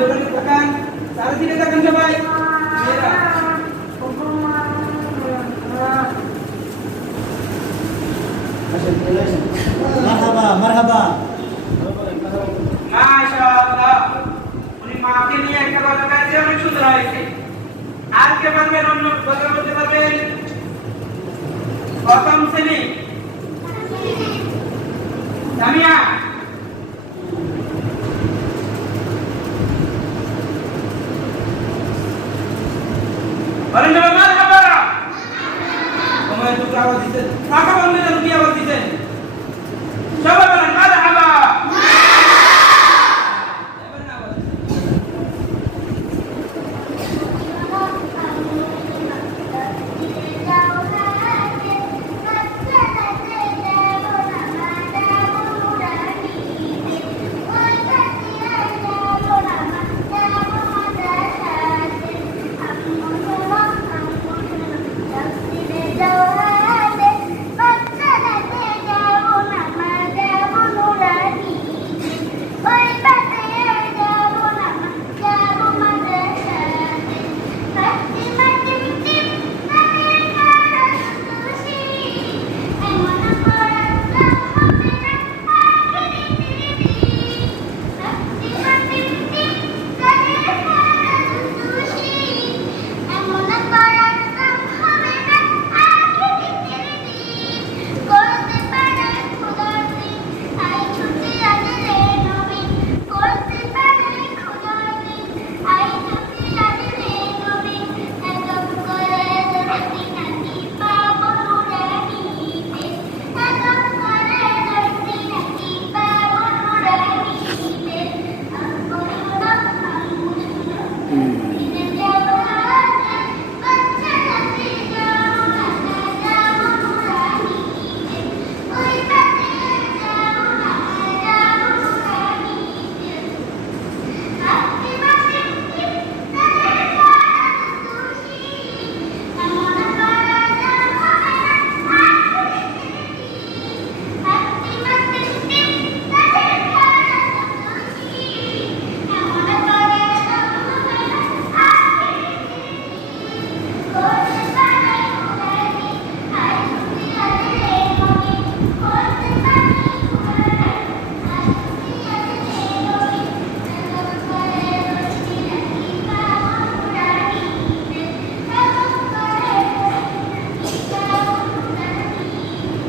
দোকানে দোকান তারা নিয়ে একটা হয়েছে আর কে অন্য পারবেন শ্রেণি বলেন না মার হাবারা সময় তো আওয়াজ দিতেন টাকা বন্ধ দিতেন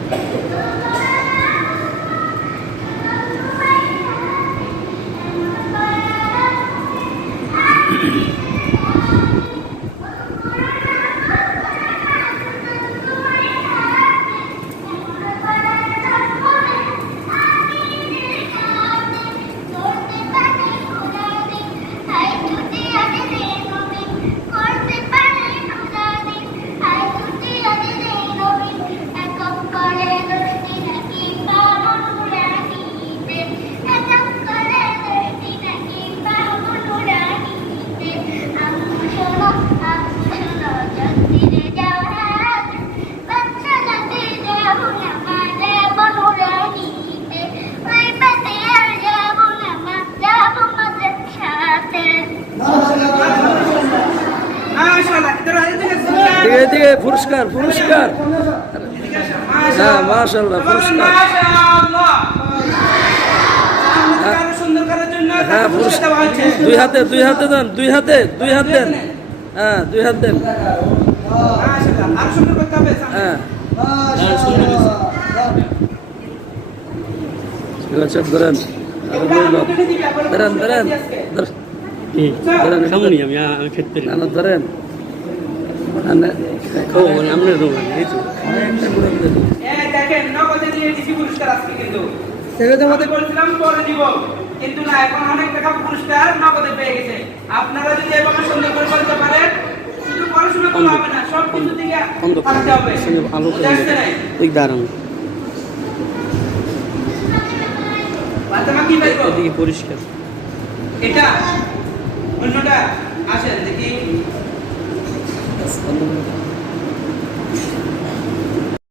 ハハハハ! দিকে দিকে পুরস্কার পুরস্কার। না মাশাল্লাহ পুরস্কার। হ্যাঁ দুই হাতে দুই হাতে দেন দুই হাতে দুই হাত দেন। হ্যাঁ দুই হাত দেন। হ্যাঁ। ধরেন। ধরেন ধরেন। ধরেন ধরেন। কিন্তু। না এখন অনেক টাকা পুরস্কার নগদে পেয়ে গেছে। আপনারা যদি এভাবে সুন্দর করে বলতে পারেন শুধু পড়াশোনা করলে হবে না সব কিছু থেকে থাকতে হবে। আলো? ওই দাঁড়ান। পরিষ্কার। এটা অন্যটা আসেন দেখি। Yes.